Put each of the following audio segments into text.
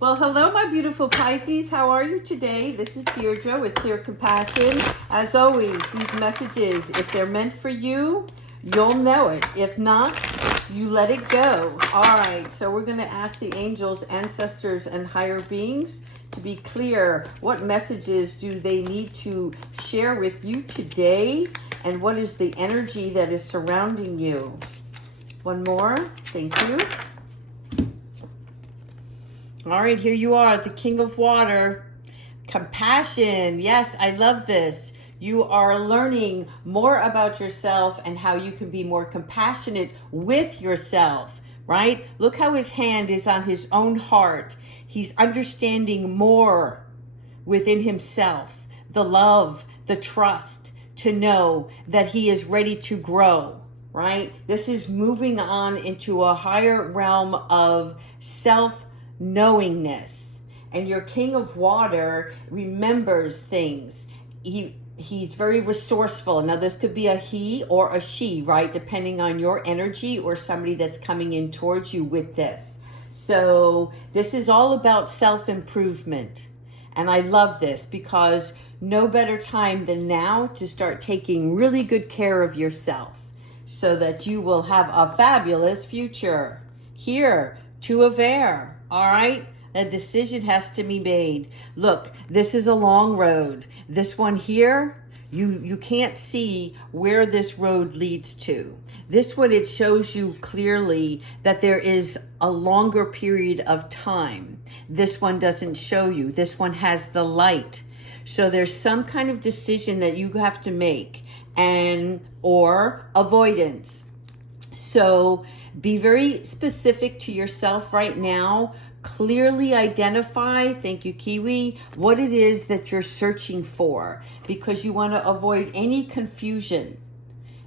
Well, hello, my beautiful Pisces. How are you today? This is Deirdre with Clear Compassion. As always, these messages, if they're meant for you, you'll know it. If not, you let it go. All right, so we're going to ask the angels, ancestors, and higher beings to be clear. What messages do they need to share with you today? And what is the energy that is surrounding you? One more. Thank you. All right, here you are, the King of Water. Compassion. Yes, I love this. You are learning more about yourself and how you can be more compassionate with yourself, right? Look how his hand is on his own heart. He's understanding more within himself, the love, the trust, to know that he is ready to grow, right? This is moving on into a higher realm of self-knowingness. And your King of Water remembers things. He's very resourceful. Now, this could be a he or a she, right? Depending on your energy or somebody that's coming in towards you with this. So this is all about self-improvement. And I love this because no better time than now to start taking really good care of yourself so that you will have a fabulous future. Here, Two of Air, all right? A decision has to be made. Look, this is a long road. This one here, you can't see where this road leads to. This one, it shows you clearly that there is a longer period of time. This one doesn't show you. This one has the light. So there's some kind of decision that you have to make or avoidance. So be very specific to yourself right now. Clearly identify, thank you, Kiwi, what it is that you're searching for, because you want to avoid any confusion.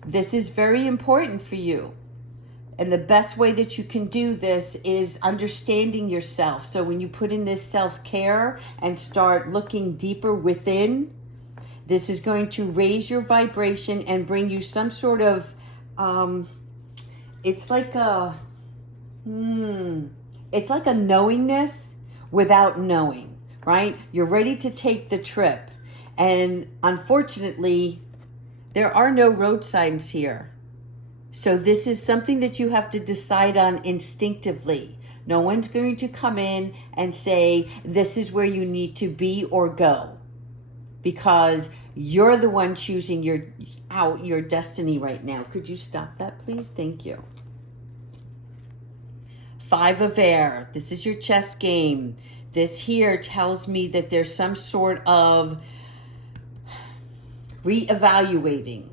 This is very important for you. And the best way that you can do this is understanding yourself. So when you put in this self-care and start looking deeper within, this is going to raise your vibration and bring you some sort of, it's like a knowingness without knowing, right? You're ready to take the trip. And unfortunately, there are no road signs here. So this is something that you have to decide on instinctively. No one's going to come in and say, this is where you need to be or go. Because you're the one choosing your destiny right now. Could you stop that, please? Thank you. Five of Air. This is your chess game. This here tells me that there's some sort of reevaluating.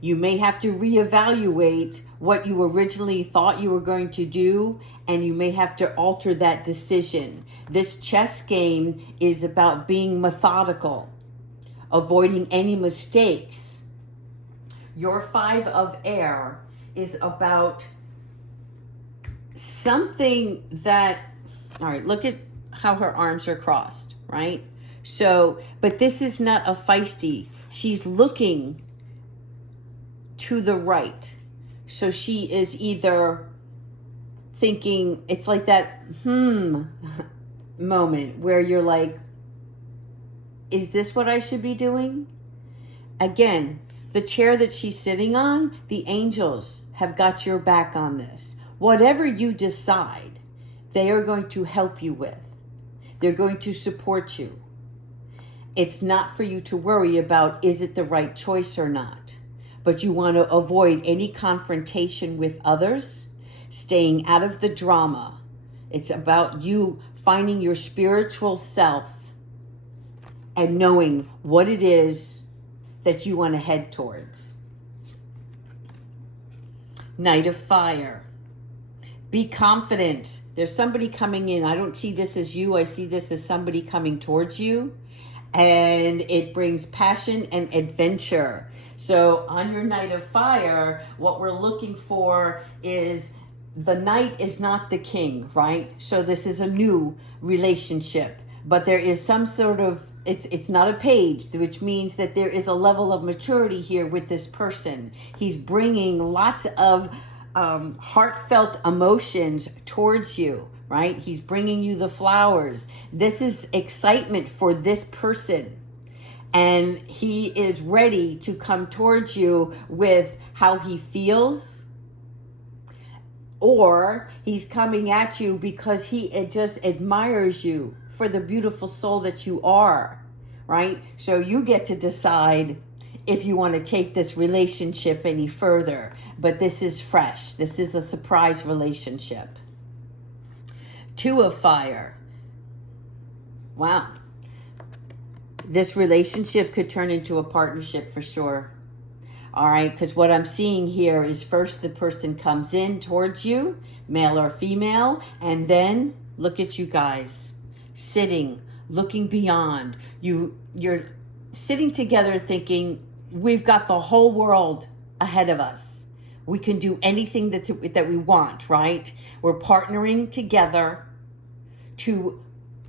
You may have to reevaluate what you originally thought you were going to do, and you may have to alter that decision. This chess game is about being methodical, avoiding any mistakes. Your Five of Air is about something that, all right, look at how her arms are crossed, right? So, but this is not a feisty. She's looking to the right. So she is either thinking, it's like that moment where you're like, is this what I should be doing? Again, the chair that she's sitting on, the angels have got your back on this. Whatever you decide, they are going to help you with. They're going to support you. It's not for you to worry about, is it the right choice or not? But you want to avoid any confrontation with others, staying out of the drama. It's about you finding your spiritual self and knowing what it is that you want to head towards. Knight of Fire. Be confident. There's somebody coming in. I don't see this as you. I see this as somebody coming towards you. And it brings passion and adventure. So on your Knight of Fire, what we're looking for is the knight is not the king, right? So this is a new relationship. But there is some sort of, it's not a page, which means that there is a level of maturity here with this person. He's bringing lots of heartfelt emotions towards you, right? He's bringing you the flowers. This is excitement for this person. And he is ready to come towards you with how he feels. Or he's coming at you because he just admires you for the beautiful soul that you are, right? So you get to decide if you want to take this relationship any further. But this is fresh. This is a surprise relationship. 2 of fire. Wow. This relationship could turn into a partnership for sure. All right, because what I'm seeing here is first the person comes in towards you, male or female, and then look at you guys sitting, looking beyond. You're sitting together thinking, we've got the whole world ahead of us. We can do anything that we want, right? We're partnering together to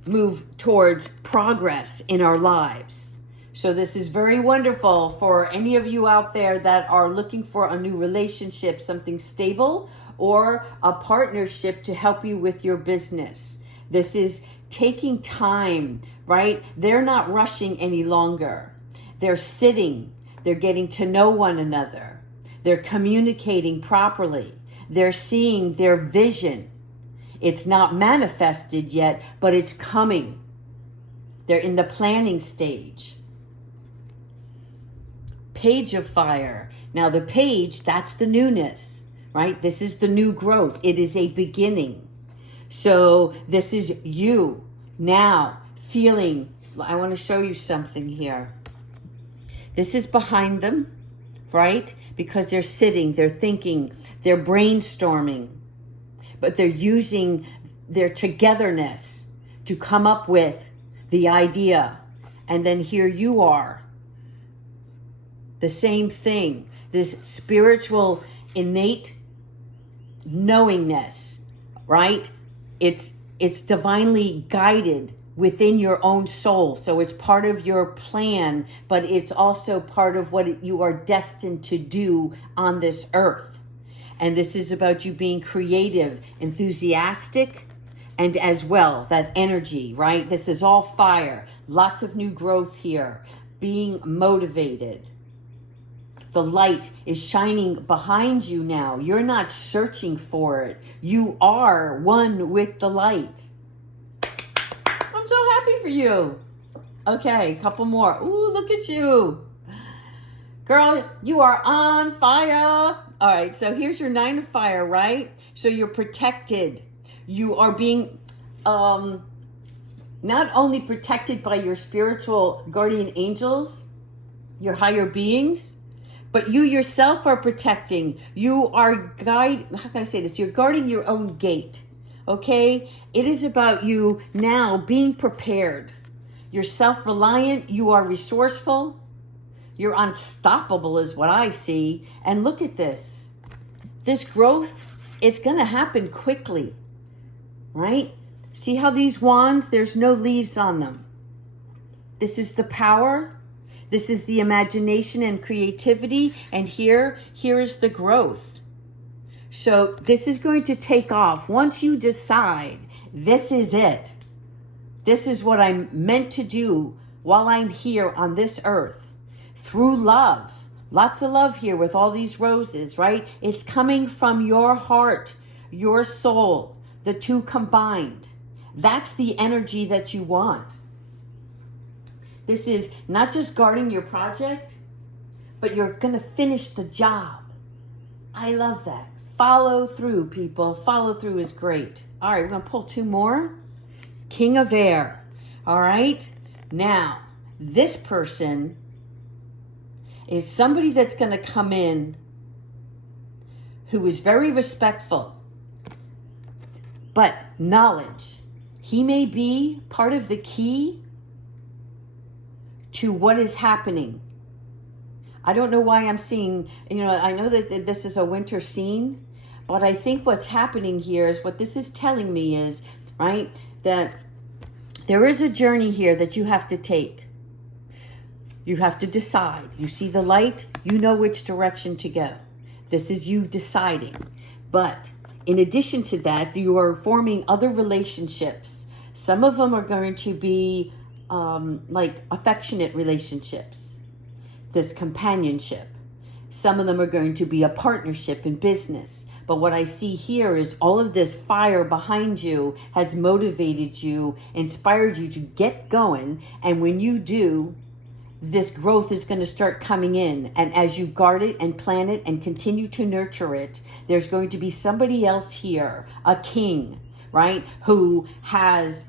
move towards progress in our lives. So this is very wonderful for any of you out there that are looking for a new relationship, something stable, or a partnership to help you with your business. This is taking time, right? They're not rushing any longer. They're sitting. They're getting to know one another. They're communicating properly. They're seeing their vision. It's not manifested yet, but it's coming. They're in the planning stage. Page of fire. Now the page, that's the newness, right? This is the new growth. It is a beginning. So this is you now feeling, I want to show you something here. This is behind them, right? Because they're sitting, they're thinking, they're brainstorming. But they're using their togetherness to come up with the idea. And then here you are. The same thing. This spiritual, innate knowingness, right? It's divinely guided within your own soul. So it's part of your plan, but it's also part of what you are destined to do on this earth. And this is about you being creative, enthusiastic, and as well, that energy, right? This is all fire. Lots of new growth here. Being motivated. The light is shining behind you now. You're not searching for it. You are one with the light. I'm so happy for you. Okay, a couple more. Ooh, look at you. Girl, you are on fire. All right, so here's your 9 of fire, right? So you're protected. You are being not only protected by your spiritual guardian angels, your higher beings, but you yourself are protecting. You are how can I say this? You're guarding your own gate, okay? It is about you now being prepared. You're self-reliant. You are resourceful. You're unstoppable is what I see. And look at this. This growth, it's going to happen quickly, right? See how these wands, there's no leaves on them. This is the power. This is the imagination and creativity. And here is the growth. So this is going to take off. Once you decide, this is it. This is what I'm meant to do while I'm here on this earth. Through love. Lots of love here with all these roses, right? It's coming from your heart, your soul, the two combined. That's the energy that you want. This is not just guarding your project, but you're going to finish the job. I love that. Follow through, people. Follow through is great. All right, we're going to pull 2 more. King of Air. All right. Now, this person is somebody that's going to come in who is very respectful, but knowledge. He may be part of the key to what is happening. I don't know why I'm seeing, I know that this is a winter scene, but I think what's happening here is what this is telling me is, right, that there is a journey here that you have to take. You have to decide. You see the light, you know which direction to go. This is you deciding. But in addition to that, you are forming other relationships. Some of them are going to be like affectionate relationships, this companionship. Some of them are going to be a partnership in business. But what I see here is all of this fire behind you has motivated you, inspired you to get going. And when you do, this growth is going to start coming in. And as you guard it and plan it and continue to nurture it, there's going to be somebody else here, a king, right, who has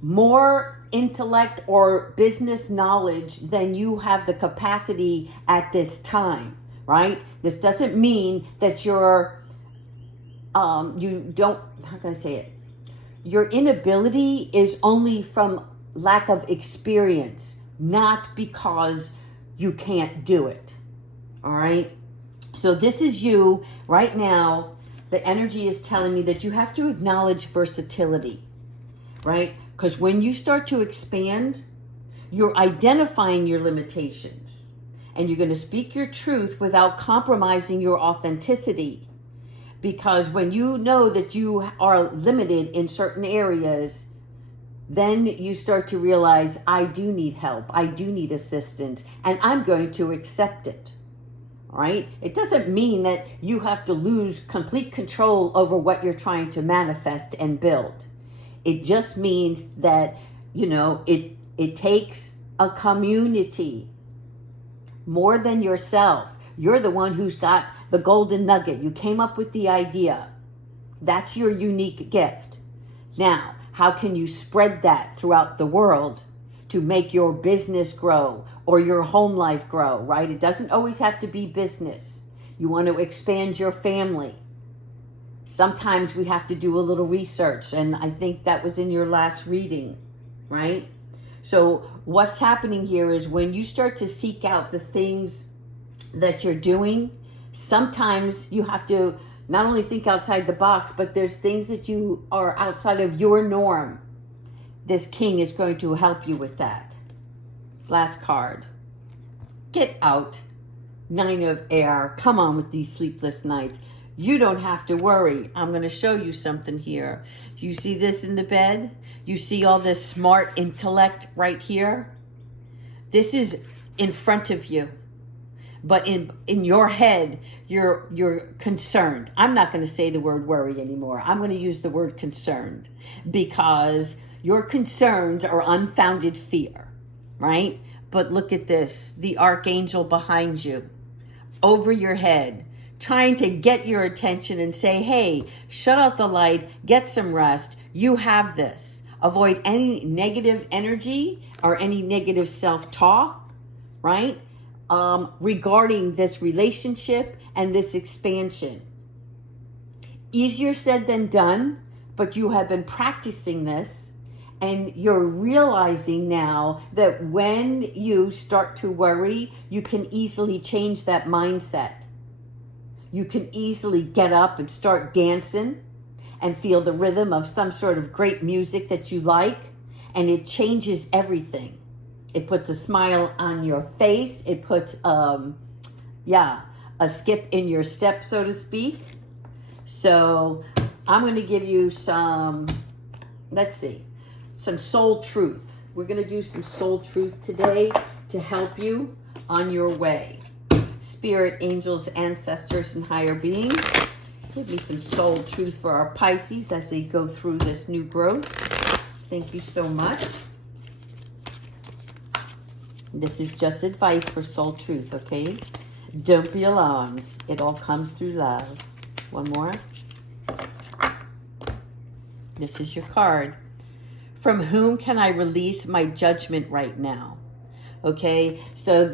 more intellect or business knowledge than you have the capacity at this time, right? This doesn't mean that you don't, how can I say it? Your inability is only from lack of experience, not because you can't do it. All right. So this is you right now. The energy is telling me that you have to acknowledge versatility, right? Because when you start to expand, you're identifying your limitations and you're going to speak your truth without compromising your authenticity. Because when you know that you are limited in certain areas, then you start to realize, I do need help. I do need assistance, and I'm going to accept it. All right? It doesn't mean that you have to lose complete control over what you're trying to manifest and build. It just means that, it takes a community more than yourself. You're the one who's got the golden nugget. You came up with the idea. That's your unique gift. Now, how can you spread that throughout the world to make your business grow or your home life grow, right? It doesn't always have to be business. You want to expand your family. Sometimes we have to do a little research, and I think that was in your last reading, right? So what's happening here is when you start to seek out the things that you're doing, sometimes you have to not only think outside the box, but there's things that you are outside of your norm. This king is going to help you with that. Last card. Get out. 9 of air. Come on with these sleepless nights. You don't have to worry. I'm going to show you something here. You see this in the bed? You see all this smart intellect right here? This is in front of you. But in your head, you're concerned. I'm not going to say the word worry anymore. I'm going to use the word concerned, because your concerns are unfounded fear, right? But look at this, the archangel behind you, over your head, trying to get your attention and say, hey, shut out the light, get some rest. You have this. Avoid any negative energy or any negative self-talk, right? Regarding this relationship and this expansion. Easier said than done, but you have been practicing this, and you're realizing now that when you start to worry, you can easily change that mindset. You can easily get up and start dancing and feel the rhythm of some sort of great music that you like, and it changes everything. It puts a smile on your face. It puts, a skip in your step, so to speak. So I'm going to give you some soul truth. We're going to do some soul truth today to help you on your way. Spirit, angels, ancestors, and higher beings, give me some soul truth for our Pisces as they go through this new growth. Thank you so much. This is just advice for soul truth, okay? Don't be alarmed. It all comes through love. One more. This is your card. From whom can I release my judgment right now? Okay, so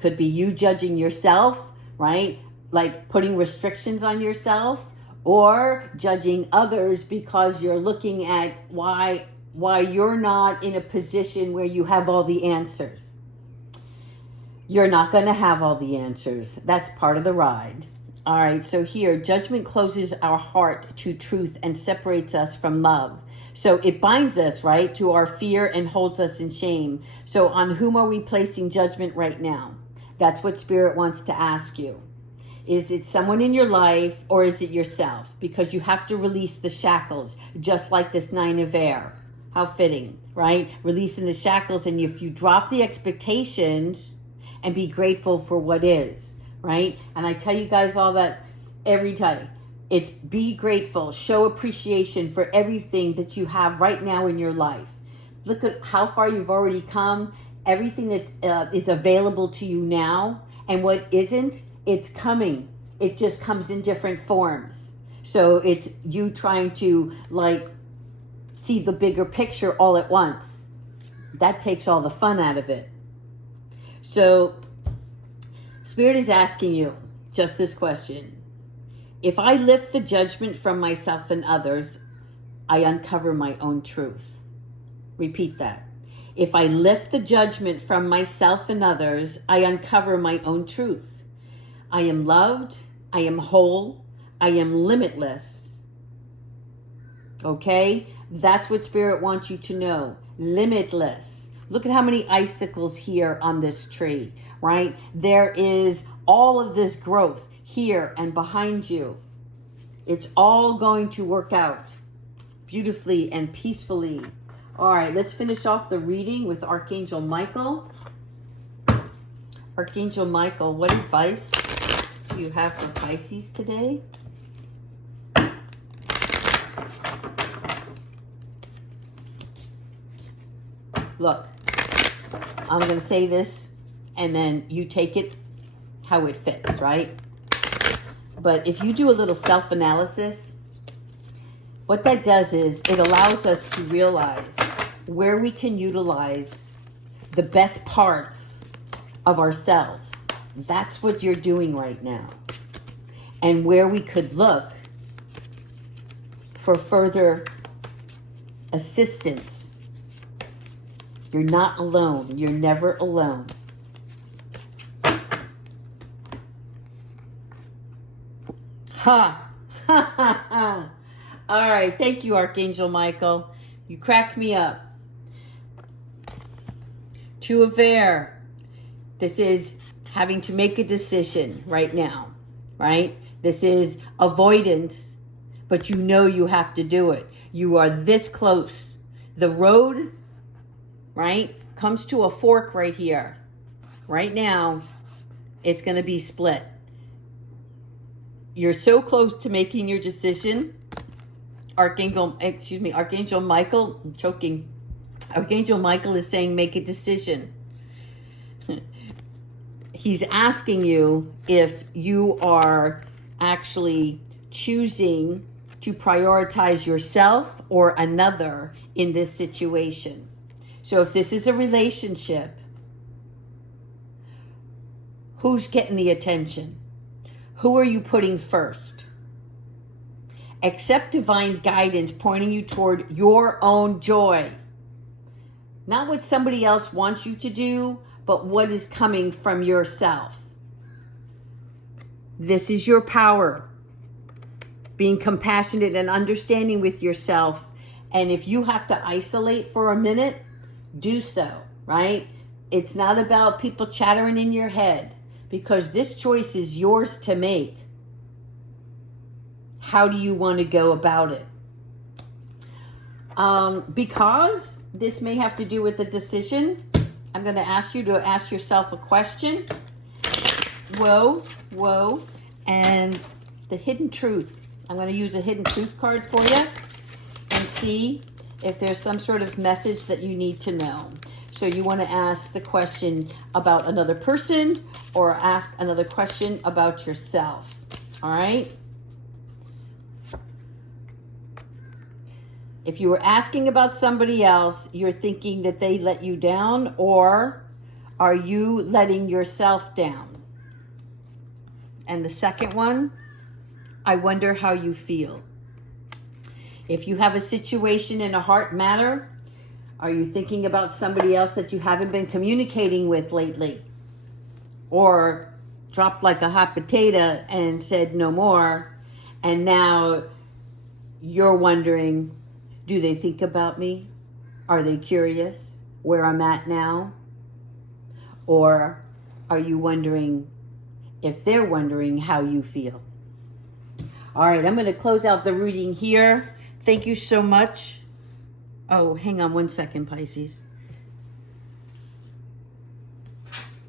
could be you judging yourself, right? Like putting restrictions on yourself, or judging others because you're looking at why you're not in a position where you have all the answers. You're not going to have all the answers. That's part of the ride. All right, so here, judgment closes our heart to truth and separates us from love. So it binds us, right, to our fear and holds us in shame. So on whom are we placing judgment right now? That's what Spirit wants to ask you. Is it someone in your life or is it yourself? Because you have to release the shackles, just like this Nine of Air. How fitting, right? Releasing the shackles, and if you drop the expectations and be grateful for what is, right? And I tell you guys all that every day. It's be grateful, show appreciation for everything that you have right now in your life. Look at how far you've already come, everything that is available to you now, and what isn't, it's coming. It just comes in different forms. So it's you trying to see the bigger picture all at once. That takes all the fun out of it. So Spirit is asking you just this question. If I lift the judgment from myself and others, I uncover my own truth. Repeat that. If I lift the judgment from myself and others, I uncover my own truth. I am loved. I am whole. I am limitless. Okay? That's what Spirit wants you to know. Limitless. Look at how many icicles here on this tree, right? There is all of this growth here and behind you. It's all going to work out beautifully and peacefully. All right, let's finish off the reading with Archangel Michael. Archangel Michael, what advice do you have for Pisces today? Look, I'm going to say this and then you take it how it fits, right? But if you do a little self-analysis, what that does is it allows us to realize where we can utilize the best parts of ourselves. That's what you're doing right now. And where we could look for further assistance. You're not alone. You're never alone. Ha! Ha ha ha! All right. Thank you, Archangel Michael. You crack me up. Two of Air. This is having to make a decision right now, right? This is avoidance, but you know you have to do it. You are this close. The road, right, comes to a fork right here. Right now, it's going to be split. You're so close to making your decision. Archangel Michael, I'm choking. Archangel Michael is saying make a decision. He's asking you if you are actually choosing to prioritize yourself or another in this situation. So if this is a relationship, who's getting the attention? Who are you putting first? Accept divine guidance pointing you toward your own joy. Not what somebody else wants you to do, but what is coming from yourself. This is your power. Being compassionate and understanding with yourself. And if you have to isolate for a minute, do so, right? It's not about people chattering in your head, because this choice is yours to make. How do you want to go about it? Because this may have to do with the decision, I'm going to ask you to ask yourself a question. Whoa, and the hidden truth. I'm going to use a hidden truth card for you and see if there's some sort of message that you need to know. So you want to ask the question about another person or ask another question about yourself. All right? If you were asking about somebody else, you're thinking that they let you down, or are you letting yourself down? And the second one, I wonder how you feel. If you have a situation in a heart matter, are you thinking about somebody else that you haven't been communicating with lately? Or dropped like a hot potato and said no more, and now you're wondering, do they think about me? Are they curious where I'm at now? Or are you wondering, if they're wondering how you feel. All right, I'm going to close out the reading here. Thank you so much. Oh, hang on one second, Pisces.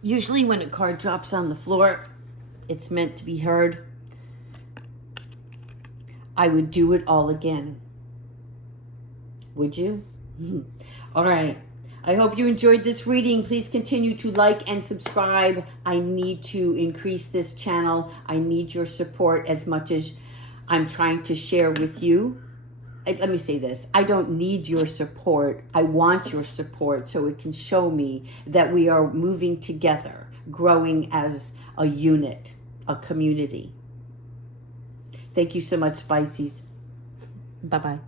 Usually when a card drops on the floor, it's meant to be heard. I would do it all again. Would you? All right. I hope you enjoyed this reading. Please continue to like and subscribe. I need to increase this channel. I need your support as much as I'm trying to share with you. Let me say this. I don't need your support. I want your support so it can show me that we are moving together, growing as a unit, a community. Thank you so much, Pisces. Bye-bye.